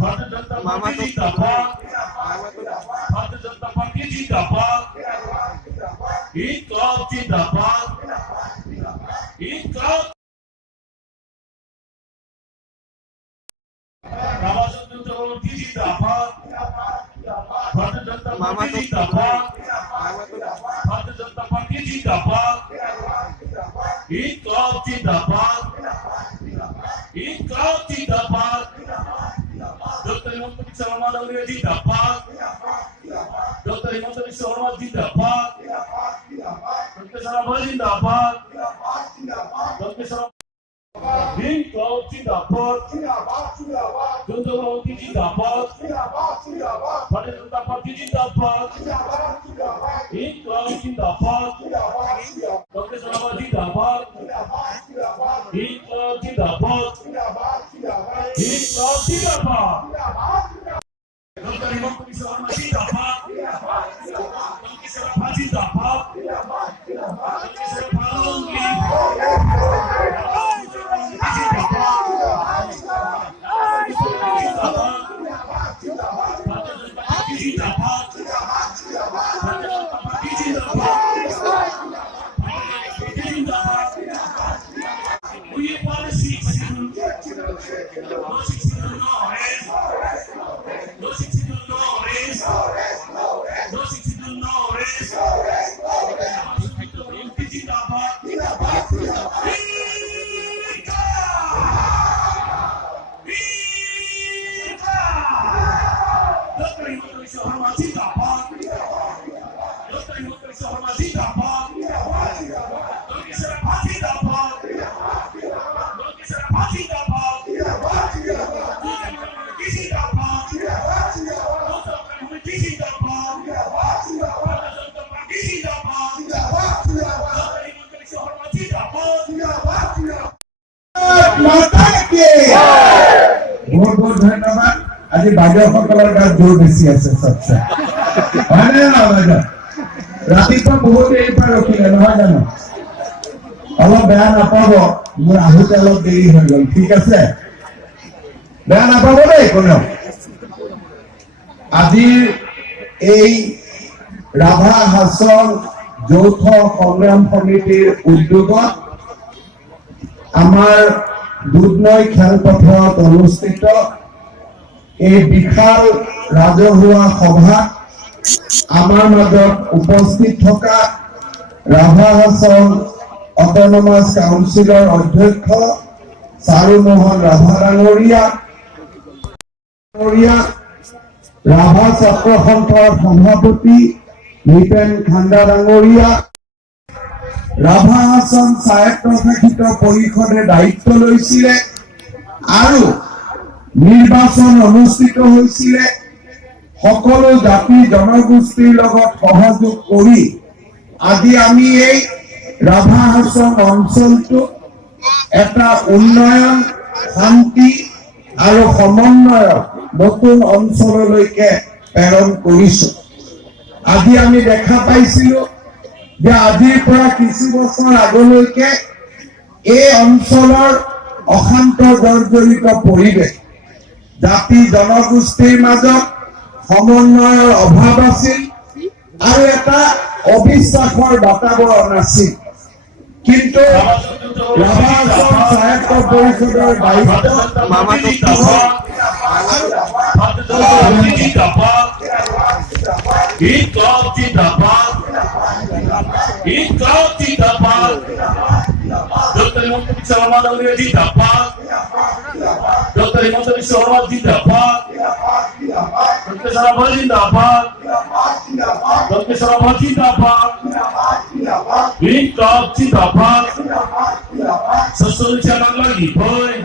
Bharatiya Janata party जिंदाबाद, Bharatiya Janata party जिंदाबाद, इंकलाब जिंदाबाद, इंकलाब बाबासाहेब जिंदाबाद, भारतीय जनता पार्टी जिंदाबाद, भारतीय जनता पार्टी जिंदाबाद, इंकलाब जिंदाबाद, इंकलाब जिंदाबाद, डॉक्टर हिमंत बिस्वा शर्मा जिंदाबाद, डॉक्टर हिमंत बिस्वा शर्मा जिंदाबाद, डॉक्टर शर्मा जिंदाबाद, डॉक्टर शर्मा इंकलाब जिंदाबाद, जनता पार्टी जिंदाबाद, भारतीय जनता पार्टी जिंदाबाद, इंकलाब जिंदाबाद, डॉक्टर शर्मा जिंदाबाद, इंकलाब जिंदाबाद, इंकलाब जिंदाबाद, डॉक्टर हिमंत बिस्वा शर्मा जिंदाबाद, डॉक्टर शर्मा जिंदाबाद, डॉक्टर शर्मा बहुत बहुत धन्यवाद। आज बाजार सकলৰ গাত জোৰ বেছি আছে सबसे হয় না বাজাৰ ৰাতিপুৱা বহুত এই পাৰ ৰখিলে নহয় জানো অলপ বেয়া নাপাব মোৰ আহোতে অলপ দেৰি হৈ গল ঠিক আছে বেয়া নাপাব দেই কোনেও আজি এই ৰাভা হাছন যৌথ সংগ্ৰাম সমিতিৰ উদ্যোগত আমাৰ দুধনৈ খেলপথাৰত অনুষ্ঠিত এই বিশাল ৰাজহুৱা সভা আমাৰ মাজত উপস্থিত থকা ৰাভা হাছন অটোনমাস কাউন্সিলৰ অধ্যক্ষ চাৰুমোহন ৰাভা ডাঙৰীয়া ৰাভা ছাত্ৰ সন্থাৰ সভাপতি নিপেন খাণ্ডা ডাঙৰীয়া ৰাভা হাছন স্বায়ত্তশাসিত পৰিষদে দায়িত্ব লৈছিলে আৰু নিৰ্বাচন অনুষ্ঠিত হৈছিলে সকলো জাতি জনগোষ্ঠীৰ লগত সহযোগ কৰি আজি আমি এই ৰাভা হাছন অঞ্চলটো এটা উন্নয়ন শান্তি আৰু সমন্বয়ৰ নতুন অঞ্চললৈকে প্ৰেৰণ কৰিছো আজি আমি দেখা পাইছিলো যে আজিৰ পৰা কিছু বছৰ আগলৈকে এই অঞ্চলৰ অশান্ত জৰ্জৰিত পৰিৱেশ জাতি জনগোষ্ঠীৰ মাজত সমন্বয়ৰ অভাৱ আছিল আৰু এটা অবিশ্বাসৰ বাতাবৰণ আছিল কিন্তু ৰাভা হাছন স্বায়ত্ত পৰিষদৰ দায়িত্ব इंकलाब जिंदाबाद, इंकलाब जिंदाबाद, डॉक्टर हिमंत बिस्वा शर्मा जिंदाबाद, डॉक्टर हिमंत बिस्वा शर्मा जिंदाबाद, डॉक्टर शर्मा जिंदाबाद, डॉक्टर शर्मा जिंदाबाद, इंकलाब जिंदाबाद, सस्ते बांग्ला की भय